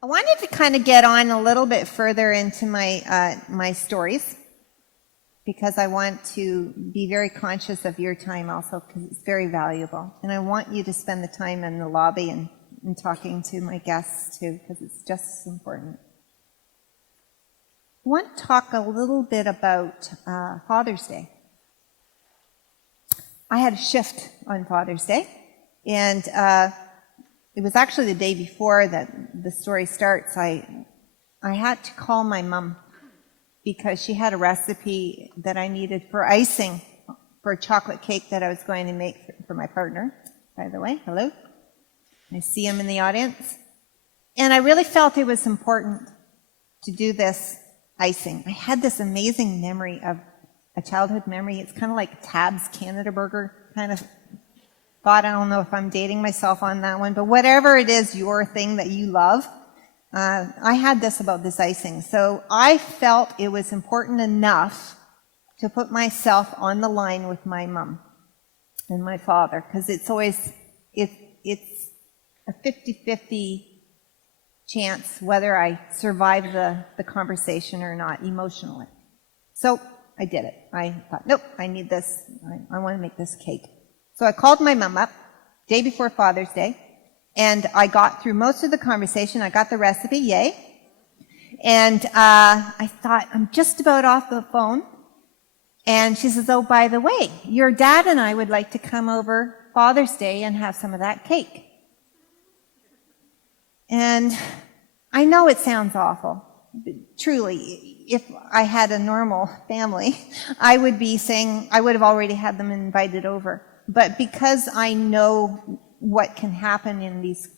I wanted to kind of get on a little bit further into my stories, because I want to be very conscious of your time also, because it's very valuable. And I want you to spend the time in the lobby and talking to my guests too, because it's just as important. I want to talk a little bit about Father's Day. I had a shift on Father's Day, and it was actually the day before that the story starts. I had to call my mom because she had a recipe that I needed for icing for a chocolate cake that I was going to make for my partner, by the way. Hello. I see him in the audience. And I really felt it was important to do this icing. I had this amazing memory of a childhood memory. It's kind of like Tab's Canada Burger kind of thought. I don't know if I'm dating myself on that one, but whatever it is, your thing that you love, I had this about this icing. So I felt it was important enough to put myself on the line with my mom and my father, because it's always, it's a 50-50 chance whether I survive the conversation or not emotionally. So I did it. I thought, nope, I need this. I want to make this cake. So I called my mom up day before Father's Day, and I got through most of the conversation. I got the recipe, yay. And I thought, I'm just about off the phone. And she says, oh, by the way, your dad and I would like to come over Father's Day and have some of that cake. And I know it sounds awful, but truly, if I had a normal family, I would be saying, I would have already had them invited over. But because I know what can happen in these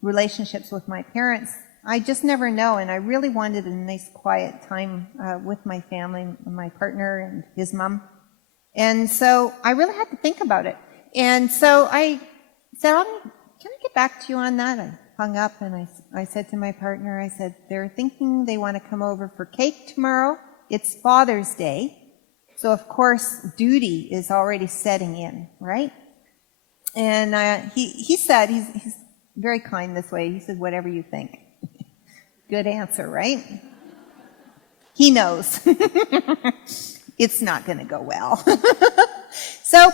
relationships with my parents, I just never know. And I really wanted a nice quiet time with my family, my partner and his mom. And so I really had to think about it. And so I said, can I get back to you on that? I hung up and I said to my partner, I said, they're thinking they want to come over for cake tomorrow. It's Father's Day. So, of course, duty is already setting in, right? And he said, he's very kind this way, he said, whatever you think. Good answer, right? He knows. It's not going to go well. So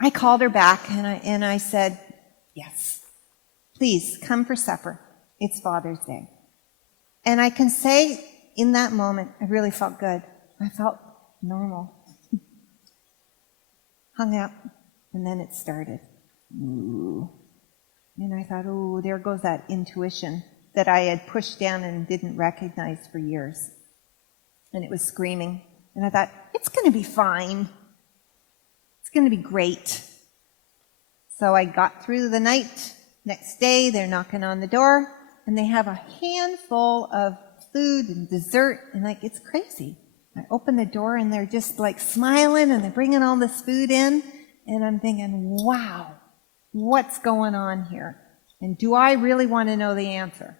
I called her back and I said, yes, please come for supper. It's Father's Day. And I can say in that moment, I really felt good. I felt normal. Hung up, and then it started. Ooh. And I thought, oh, there goes that intuition that I had pushed down and didn't recognize for years. And it was screaming. And I thought, it's going to be fine. It's going to be great. So I got through the night. Next day, they're knocking on the door, and they have a handful of food and dessert, and like, it's crazy. I open the door and they're just like smiling and they're bringing all this food in, and I'm thinking, wow, what's going on here? And do I really want to know the answer?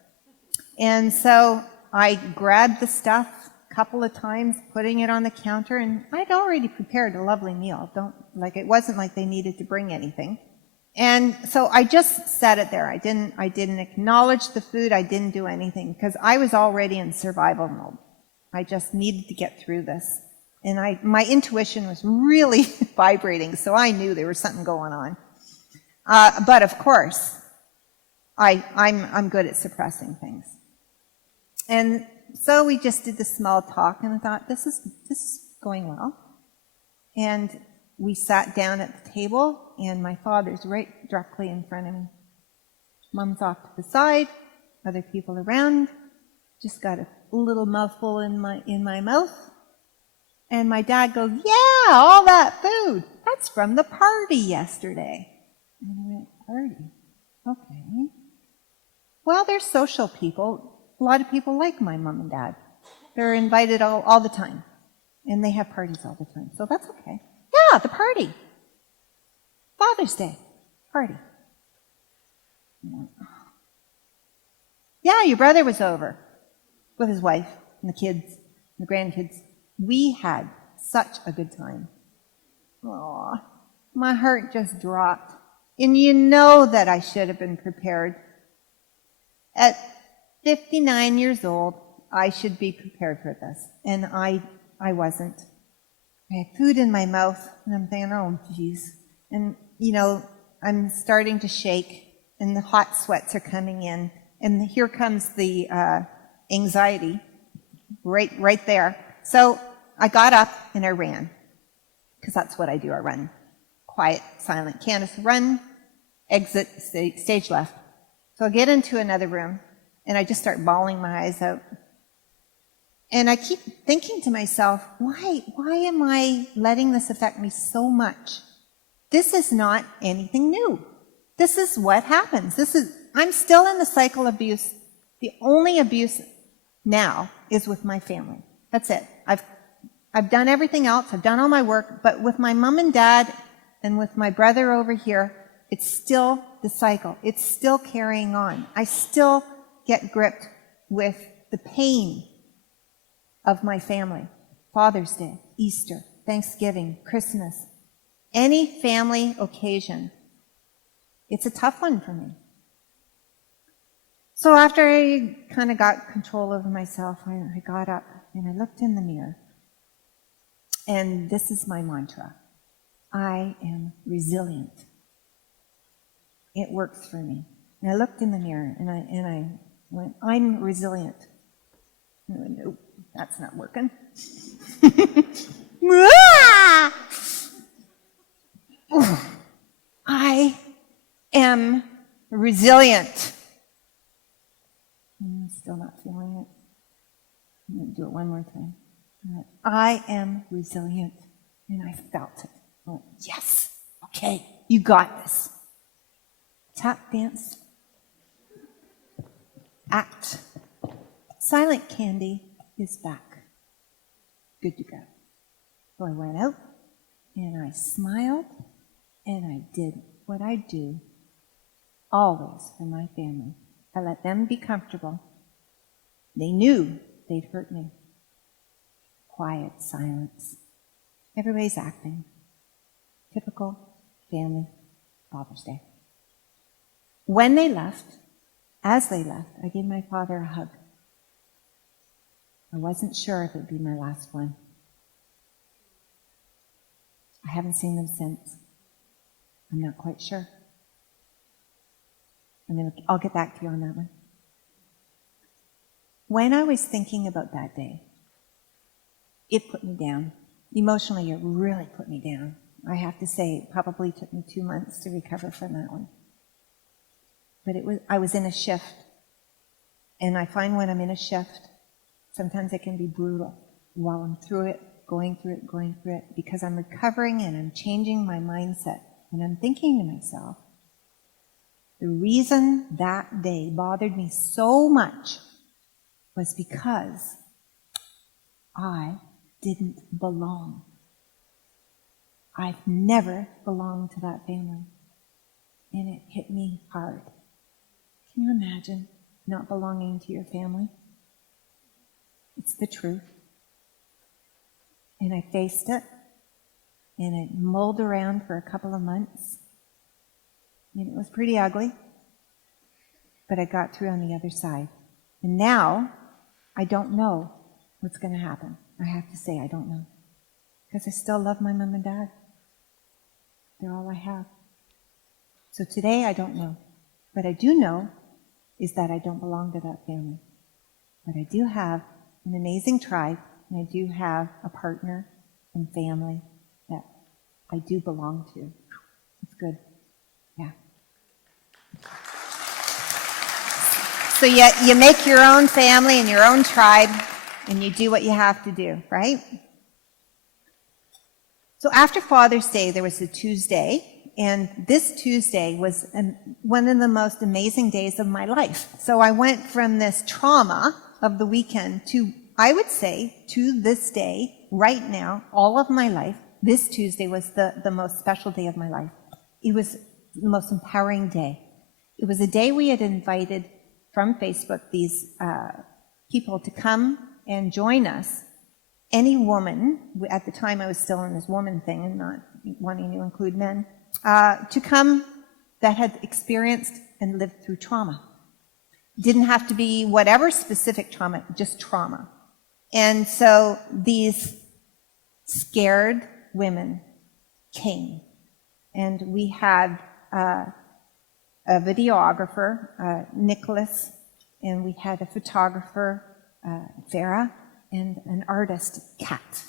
And so I grabbed the stuff a couple of times, putting it on the counter, and I'd already prepared a lovely meal. It wasn't like they needed to bring anything. And so I just set it there. I didn't acknowledge the food. I didn't do anything because I was already in survival mode. I just needed to get through this. And my intuition was really vibrating, so I knew there was something going on. But of course, I'm good at suppressing things. And so we just did the small talk, and I thought, this is going well. And we sat down at the table, and my father's right directly in front of me. Mom's off to the side, other people around. Just got a little mouthful in my mouth. And my dad goes, yeah, all that food, that's from the party yesterday. And I went, party? Okay. Well, they're social people. A lot of people like my mom and dad. They're invited all the time. And they have parties all the time. So that's okay. Yeah, the party. Father's Day. Party. Yeah, your brother was over with his wife and the kids and the grandkids. We had such a good time. Aw, my heart just dropped. And you know that I should have been prepared. At 59 years old, I should be prepared for this. And I wasn't. I had food in my mouth, and I'm thinking, oh, geez. And, I'm starting to shake, and the hot sweats are coming in. And here comes the anxiety right there. So I got up and I ran, because that's what I do. I run. Quiet, silent. Candace, run, exit, stage left. So I get into another room, and I just start bawling my eyes out. And I keep thinking to myself, why am I letting this affect me so much? This is not anything new. This is what happens. I'm still in the cycle of abuse. The only abuse now is with my family. That's it. I've done everything else. I've done all my work, but with my mom and dad and with my brother over here, it's still the cycle. It's still carrying on. I still get gripped with the pain of my family. Father's Day, Easter, Thanksgiving, Christmas, any family occasion. It's a tough one for me. So after I kind of got control over myself, I got up and I looked in the mirror. And this is my mantra. I am resilient. It works for me. And I looked in the mirror and I went, I'm resilient. And I went, nope, that's not working. I am resilient. I'm still not feeling it. I'm going to do it one more time. I am resilient. And I felt it. I went, yes, okay, you got this. Tap dance. Act. Silent candy is back. Good to go. So I went out and I smiled and I did what I do always for my family. I let them be comfortable. They knew they'd hurt me. Quiet silence. Everybody's acting. Typical family Father's Day. When they left, as they left, I gave my father a hug. I wasn't sure if it would be my last one. I haven't seen them since. I'm not quite sure. I'll get back to you on that one. When I was thinking about that day, it put me down. Emotionally, it really put me down. I have to say, it probably took me 2 months to recover from that one. But I was in a shift. And I find when I'm in a shift, sometimes it can be brutal while I'm through it, going through it, because I'm recovering and I'm changing my mindset. And I'm thinking to myself, the reason that day bothered me so much was because I didn't belong. I've never belonged to that family. And it hit me hard. Can you imagine not belonging to your family? It's the truth. And I faced it. And it mulled around for a couple of months. And it was pretty ugly. But I got through on the other side. And now, I don't know what's going to happen. I have to say I don't know. Because I still love my mom and dad. They're all I have. So today I don't know. What I do know is that I don't belong to that family. But I do have an amazing tribe, and I do have a partner and family that I do belong to. It's good. Yeah. So you make your own family and your own tribe, and you do what you have to do, right? So after Father's Day, there was a Tuesday, and this Tuesday was one of the most amazing days of my life. So I went from this trauma of the weekend to, I would say, to this day, right now, all of my life, this Tuesday was the most special day of my life. It was the most empowering day. It was a day we had invited from Facebook these people to come and join us. Any woman, at the time I was still in this woman thing and not wanting to include men, to come that had experienced and lived through trauma. Didn't have to be whatever specific trauma, just trauma. And so these scared women came. And we had a videographer, Nicholas, and we had a photographer, Farah, and an artist, Kat.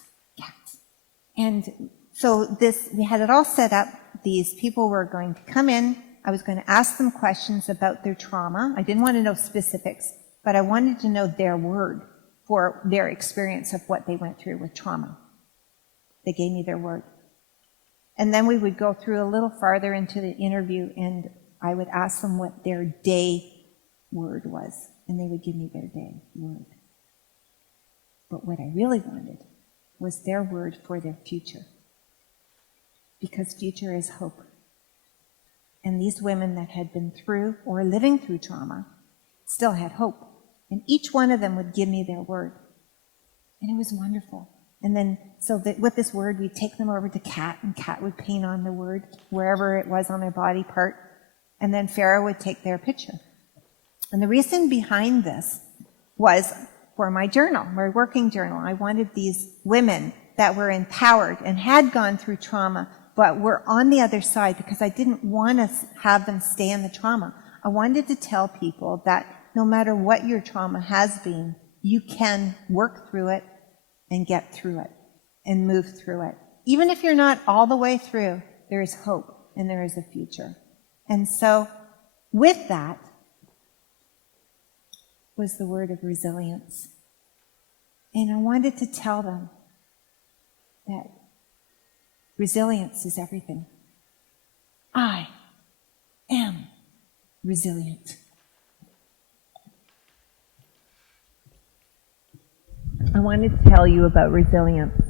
And so we had it all set up. These people were going to come in. I was going to ask them questions about their trauma. I didn't want to know specifics, but I wanted to know their word for their experience of what they went through with trauma. They gave me their word. And then we would go through a little farther into the interview, and I would ask them what their day word was, and they would give me their day word. But what I really wanted was their word for their future. Because future is hope. And these women that had been through or living through trauma still had hope. And each one of them would give me their word. And it was wonderful. And then, so that with this word, we'd take them over to Kat, and Kat would paint on the word wherever it was on their body part. And then Farah would take their picture. And the reason behind this was for my journal, my working journal. I wanted these women that were empowered and had gone through trauma, but were on the other side, because I didn't want to have them stay in the trauma. I wanted to tell people that no matter what your trauma has been, you can work through it and get through it and move through it. Even if you're not all the way through, there is hope and there is a future. And so with that was the word of resilience. And I wanted to tell them that resilience is everything. I am resilient. I wanted to tell you about resilience.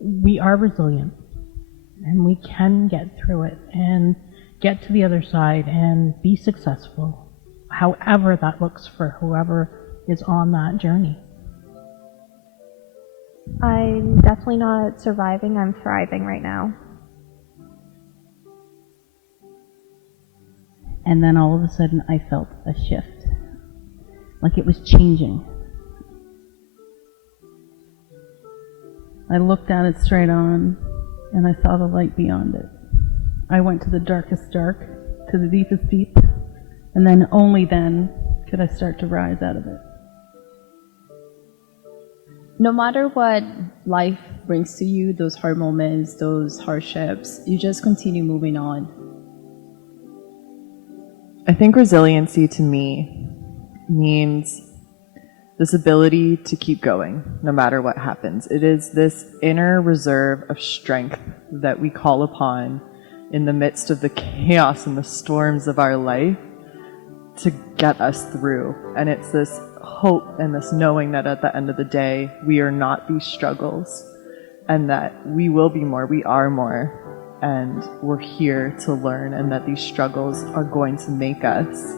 We are resilient, and we can get through it and get to the other side and be successful, however that looks for whoever is on that journey. I'm definitely not surviving, I'm thriving right now. And then all of a sudden I felt a shift. Like it was changing. I looked at it straight on, and I saw the light beyond it. I went to the darkest dark, to the deepest deep, and then only then could I start to rise out of it. No matter what life brings to you, those hard moments, those hardships, you just continue moving on. I think resiliency to me means this ability to keep going no matter what happens. It is this inner reserve of strength that we call upon in the midst of the chaos and the storms of our life to get us through. And it's this hope and this knowing that at the end of the day, we are not these struggles and that we will be more, we are more, and we're here to learn, and that these struggles are going to make us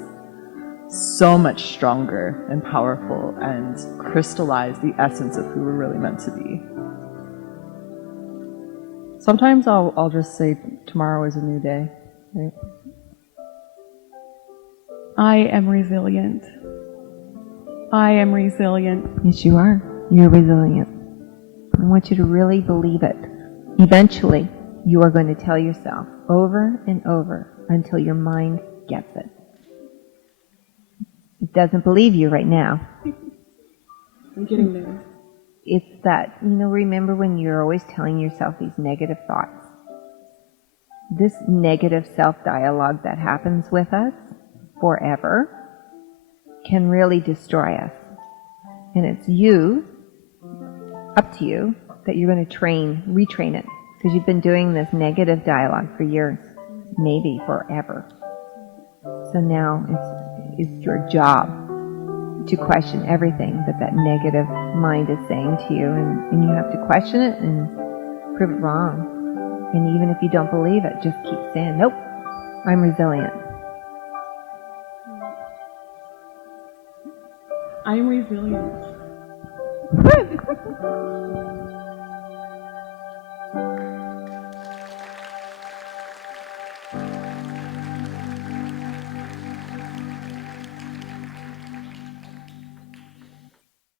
so much stronger and powerful and crystallize the essence of who we're really meant to be. Sometimes I'll just say tomorrow is a new day, right? I am resilient. I am resilient. Yes, you are. You're resilient. I want you to really believe it. Eventually, you are going to tell yourself over and over until your mind gets it. It doesn't believe you right now. I'm getting there. It's that, remember when you're always telling yourself these negative thoughts? This negative self-dialogue that happens with us forever can really destroy us. And it's up to you, that you're going to retrain it. Because you've been doing this negative dialogue for years, maybe forever. So now it's your job to question everything that negative mind is saying to you, and you have to question it and prove it wrong. And even if you don't believe it, just keep saying, nope, I'm resilient. I'm resilient.